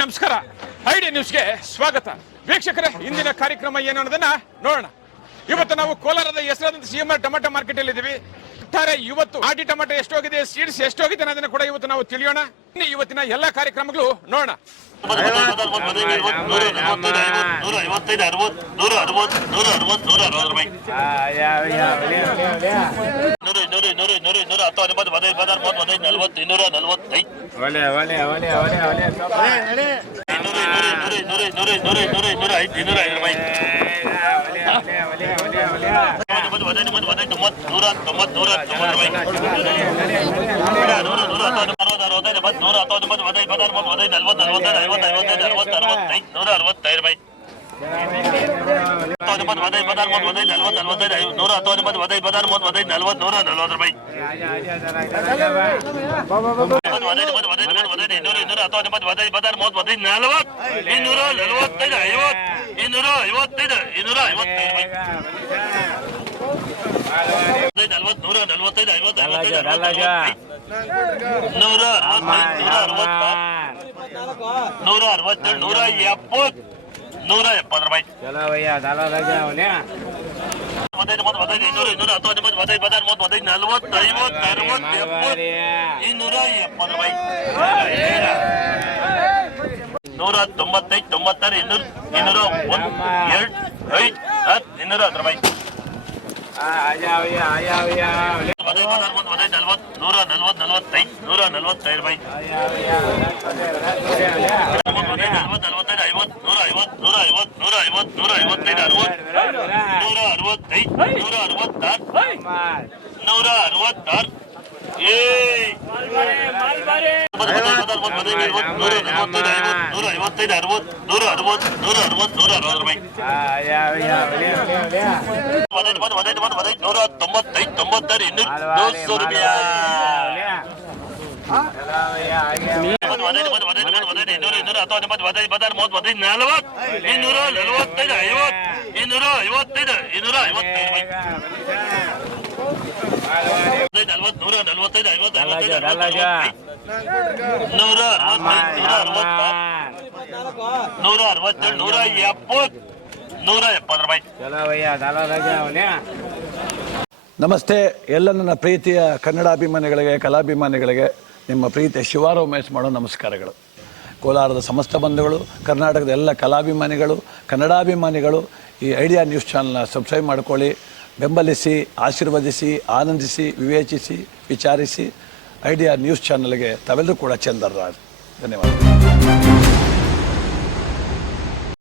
ನಮಸ್ಕಾರ. ಐಡಿ ನ್ಯೂಸ್ಗೆ ಸ್ವಾಗತ. ವೀಕ್ಷಕರೇ, ಇಂದಿನ ಕಾರ್ಯಕ್ರಮ ಏನು ಅನ್ನೋದನ್ನ ನೋಡೋಣ. ಇವತ್ತು ನಾವು ಕೋಲಾರದ ಹೆಸರಾದಂತ ಸಿಎಂಆರ್ ಟೊಮೆಟೊ ಮಾರ್ಕೆಟ್ ಅಲ್ಲಿ ಇದ್ದೀವಿ. ಇವತ್ತು ಆಟಿ ಟೊಮೆಟೊ ಎಷ್ಟೋಗಿದೆ, ಸೀಡ್ಸ್ ಎಷ್ಟೋಗಿದೆ ಅನ್ನೋದನ್ನ ಕೂಡ ಇವತ್ತು ನಾವು ತಿಳಿಯೋಣ. ಇವತ್ತಿನ ಎಲ್ಲಾ ಕಾರ್ಯಕ್ರಮಗಳು ನೋಡೋಣ. ನಮಸ್ತೆ ಎಲ್ಲ ನನ್ನ ಪ್ರೀತಿಯ ಕನ್ನಡಾಭಿಮಾನಿಗಳಿಗೆ, ಕಲಾಭಿಮಾನಿಗಳಿಗೆ ನಿಮ್ಮ ಪ್ರೀತಿಯ ಶಿವಾರ ಉಮೇಶ್ ಮಾಡೋ ನಮಸ್ಕಾರಗಳು. ಕೋಲಾರದ ಸಮಸ್ತ ಬಂಧುಗಳು, ಕರ್ನಾಟಕದ ಎಲ್ಲ ಕಲಾಭಿಮಾನಿಗಳು, ಕನ್ನಡಾಭಿಮಾನಿಗಳು ಈ ಐಡಿಯಾ ನ್ಯೂಸ್ ಚಾನಲ್ನ ಸಬ್ಸ್ಕ್ರೈಬ್ ಮಾಡ್ಕೊಳ್ಳಿ, ಬೆಂಬಲಿಸಿ, ಆಶೀರ್ವದಿಸಿ, ಆನಂದಿಸಿ, ವಿವೇಚಿಸಿ, ವಿಚಾರಿಸಿ. ಐಡಿಯಾ ನ್ಯೂಸ್ ಚಾನಲ್ಗೆ ತಾವೆಲ್ಲರೂ ಕೂಡ ಚಂದರ್ರಾಜ್. ಧನ್ಯವಾದ.